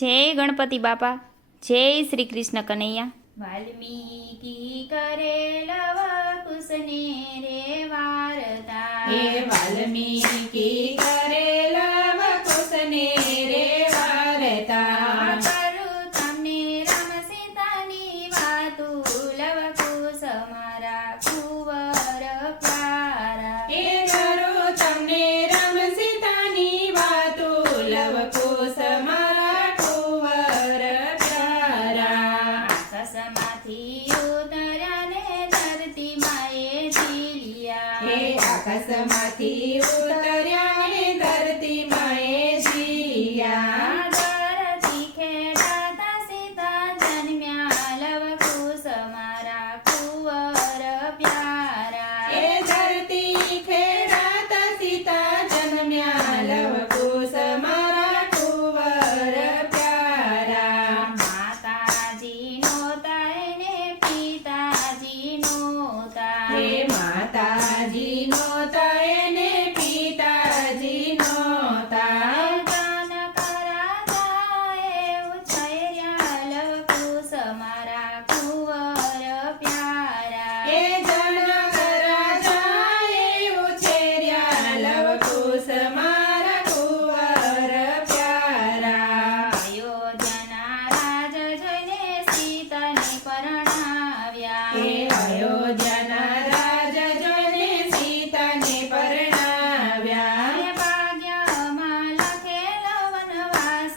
જય ગણપતિ બાપા, જય શ્રી કૃષ્ણ કનૈયા. વાલ્મીકી કરે લવ કુશને રે વારતા. હે વાલ્મીકી કરે લવ કુશને રે વારતા. કરું તમને રામ સીતાની વાતું, લવ કુશ મારા કુંવર પ્યારા. હે કરું તમને રામ સીતાની વાતો, લવ કુશ મારા કુંવર પ્યારા. આકાશમાંથી ઉતર્યા ને ધરતી માએ ઝીલ્યા. હે આકાશમાંથી ઉતર્યા ને ધરતી માએ જીયા. ધરતી ખેડાતા સીતા જન્મ્યા, લવ કુશ મારા કુંવર પ્યારા. હે ધરતી ખેડાતા સીતા જન્મ્યા, લવ કુશ મારા કુંવર પ્યારા. માતાજી નોતા એને પિતાજી નોતા. હે માતાજી નોતા એને પિતાજી નોતા. જનક રાજાએ ઉછેર્યા, લવ કુશ મારા કુંવર પ્યારા. હે જનક રાજાએ ઉછેર્યા, લવ કુશ મારા કુંવર પ્યારા. અયોધ્યાના રાજ જોઈને સીતાને પરણાવ્યા. હે અયોધ્યાના રાજ જોઈને સીતાને પરણાવ્યા. હે ભાગ્યમાં લખેલો વનવાસ,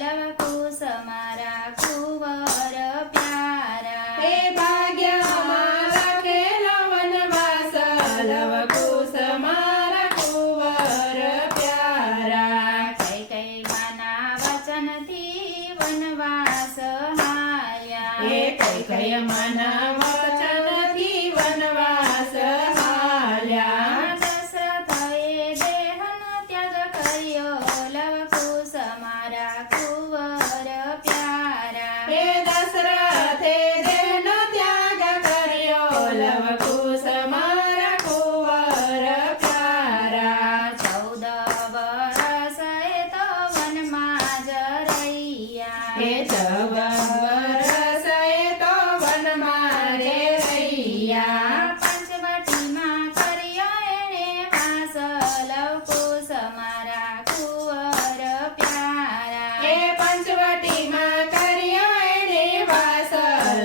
લવ કુશ મારા કુંવર પ્યારા. હે ભાગ્યમાં લખેલો વનવાસ, લવ કુશ મારા કુંવર પ્યારા. કૈકેયી માના વચનથી વનવાસ હાલ્યા. હે કૈકેયી માના વચનથી વનવાસ હાલ્યા. દશરથએ દેહનો ત્યાગ કર્યો, લવ કુશ મારા કુંવર પ્યારા. હે દશરથે દેહનો ત્યાગ કર્યો, લવ કુશ મારા કુંવર પ્યારા. 14 વરસ એ તો વનમાં જ રહ્યા. હે 14 વરસ એ તો વનમાં રે રહ્યા. પંચવટીમાં કર્યો એણે વાસ, લવ કુશ મારા કુંવર પ્યારા. હે પંચવટીમાં કર્યો એણે વાસ,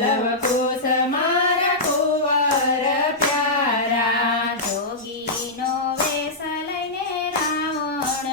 લવ કુશ મારા કુંવર પ્યારા. જોગીનો વેશ લઈને રાવણ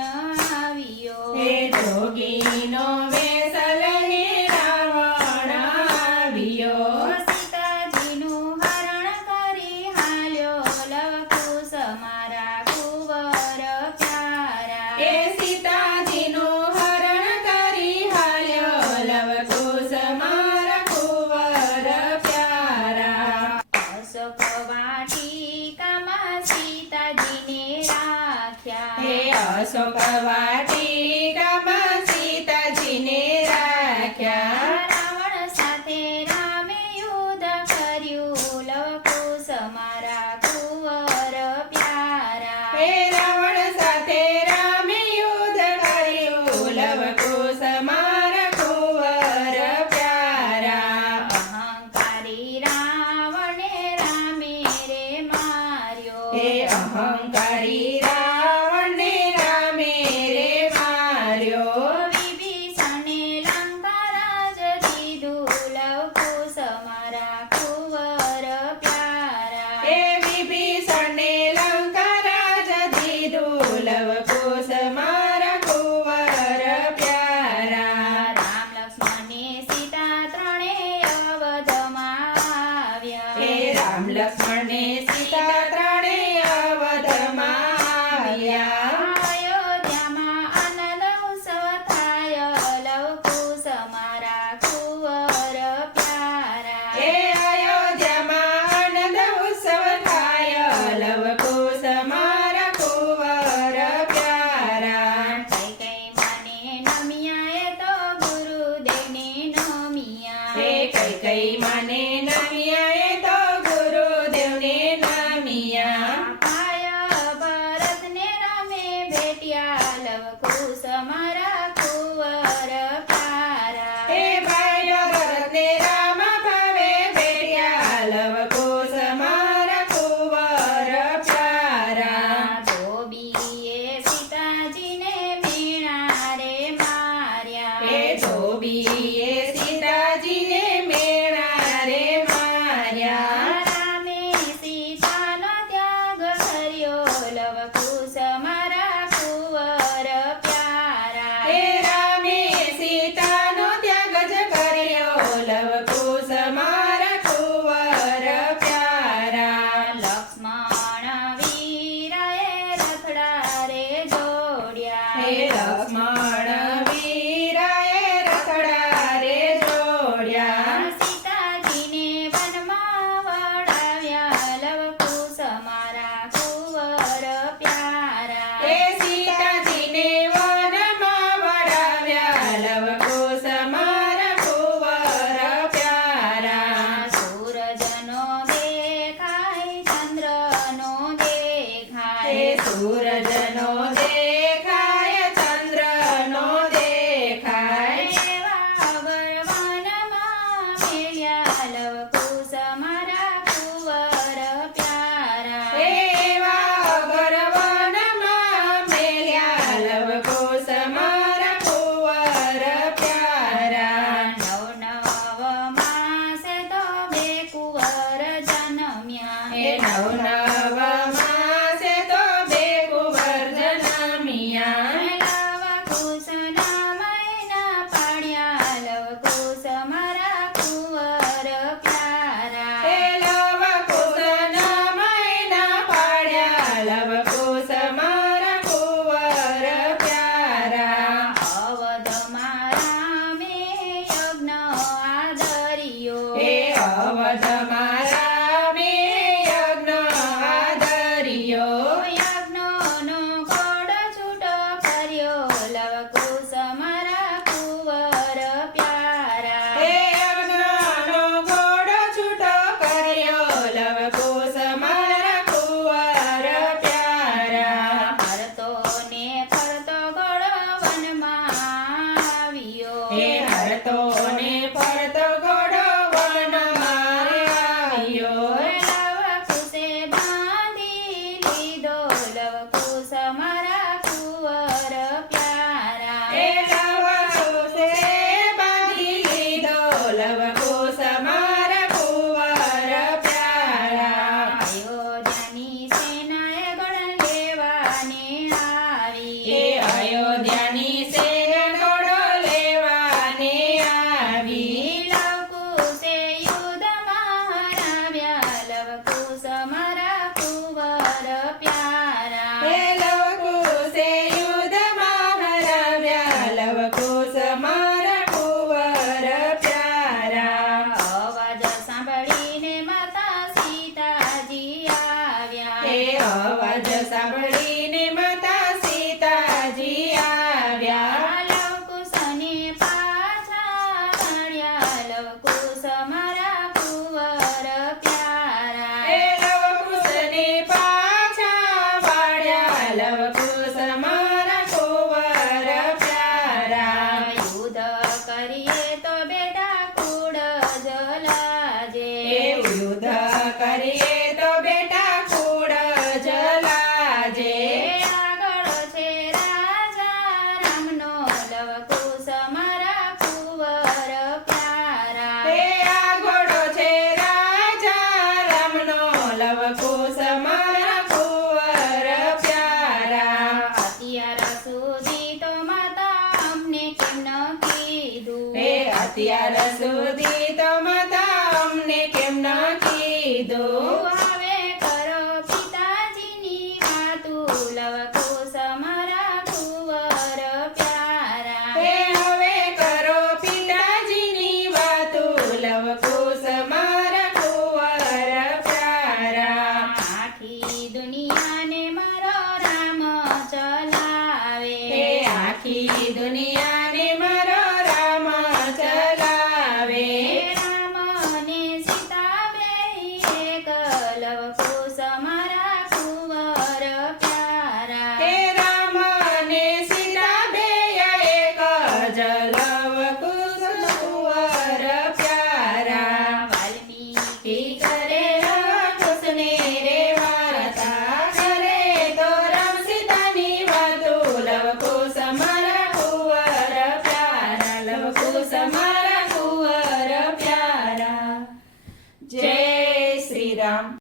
આવ્યો. હે જોગીનો વેશ લઈને રાવણ આવ્યો. સીતાજીનું હરણ કરી હાલ્યો, લવ કુશ મારા કુંવર પ્યારા. હે સીતાજીનું હરણ કરી હાલ્યો, લવ કુશ મારા કુંવર પ્યારા. અશોક વાટિકામાં સીતાજીને રાખ્યા. હે અશોક વાટિકામાં સીતાજીને રાખ્યા. રાવણ સાથે રામે યુદ્ધ કર્યું, લવ કુશ મારા કુંવર પ્યારા. હે રાવણ સાથે રામે યુદ્ધ કર્યું, લવ કુશ મારા કુંવર પ્યારા. અહંકારી રાવણે રામે રે માર્યો. હે અહંકારી રાવણને રામે રે માર્યો. વિભીષણે લંકા રાજ દીધું, લવ કુશ મારા કુંવર પ્યારા. હે વિભીષણને લંકા રાજ દીધું, લવ કુશ મારા કુંવર પ્યારા. રામ લક્ષ્મણ ને સીતા ત્રણેય અવધમાં આવ્યા. હે રામ લક્ષ્મણ ને સીતા ત્રણેય અવધમાં આવ્યા. અયોધ્યામાં આનંદ ઉત્સવ થાય, લવ કુશ મારા કુંવર પ્યારા. હે અયોધ્યામાં આનંદ ઉત્સવ થાય, લવ કુશ મારા કુંવર પ્યારા. કૈકેયી માને નમ્યા એ તો ગુરુદેવને નમ્યા. હે કૈકેયી માને નમ્યા એ તો ગુરુદેવને નમ્યા. ભાય ભરતને રામે ભેટ્યા, લવ કુશ મારા કુંવર પ્યારા. કરીએ તો બેટા કુળ જલાજે યુદ્ધ કરીએ તો બેટા કુળ જલાજે આગળ છે રાજા રામનો લવકુશ મારા કુંવર પ્યારા હે આ ઘોડો છે રાજા રામનો લવકુશ મારા કુંવર પ્યારા અત્યાર સુધી તો માતા અમને કેમ ન કીધું હે અત્યાર સુધી તો માતા અમને કેમ ન કીધું હવે કરો પિતાજીની વાતું લવકુશ મારા કુંવર પ્યારા હે હવે કરો પિતાજીની વાતો લવકુશ મારા કુંવર પ્યારા આખી દુનિયાને મારો રામ ચલાવે હે આખી દુનિયાને મારો રામ ચલાવે રામ અને સીતા બેય એક લવકુશ મારા કુંવર પ્યારા હે રામ અને સીતા બેય એક જ લવકુશ કુંવર પ્યારા વાલ્મીકી કરે લવકુશને રે વાર્તા કરે તો રામ સીતાની વાતો લવકુશ મારા કુંવર પ્યારા લવકુશ મારા